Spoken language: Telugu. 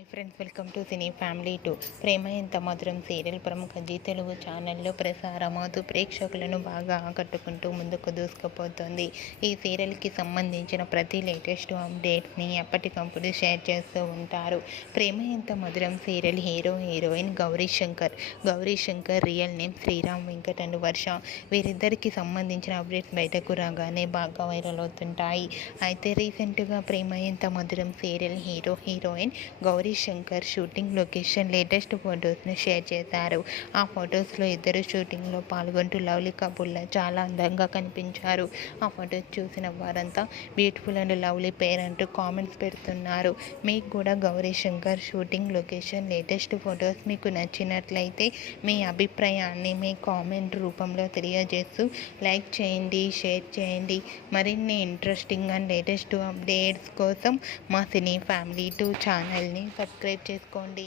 Hi friends, welcome to cine family 2. Prema Entha Madhuram serial ప్రముఖ జీ తెలుగు ఛానల్లో ప్రసారమవుతూ ప్రేక్షకులను బాగా ఆకట్టుకుంటూ ముందుకు దూసుకుపోతుంది. ఈ సీరియల్కి సంబంధించిన ప్రతి లేటెస్ట్ అప్డేట్స్ని ఎప్పటికప్పుడు షేర్ చేస్తూ ఉంటారు. Prema Entha Madhuram serial hero heroine Gowri Shankar real name Sriram Venkat and Varsha. వీరిద్దరికి సంబంధించిన అప్డేట్స్ బయటకు రాగానే బాగా వైరల్ అవుతుంటాయి. అయితే రీసెంట్గా Prema Entha Madhuram serial hero heroine Gowri Shankar shooting location latest ఫొటోస్ను షేర్ చేశారు. ఆ ఫొటోస్లో ఇద్దరు షూటింగ్లో పాల్గొంటూ లవ్లీ కపుల్లా చాలా అందంగా కనిపించారు. ఆ ఫొటోస్ చూసిన వారంతా బ్యూటిఫుల్ అండ్ లవ్లీ పేర్ అంటూ కామెంట్స్ పెడుతున్నారు. మీకు కూడా Gauri Shankar shooting location latest photos మీకు నచ్చినట్లయితే మీ అభిప్రాయాన్ని మీ కామెంట్ రూపంలో తెలియజేస్తూ లైక్ చేయండి, షేర్ చేయండి. మరిన్ని ఇంట్రెస్టింగ్ అండ్ లేటెస్ట్ అప్డేట్స్ కోసం మా సినీ ఫ్యామిలీ 2 ఛానల్ని సబ్స్క్రైబ్ చేసుకోండి.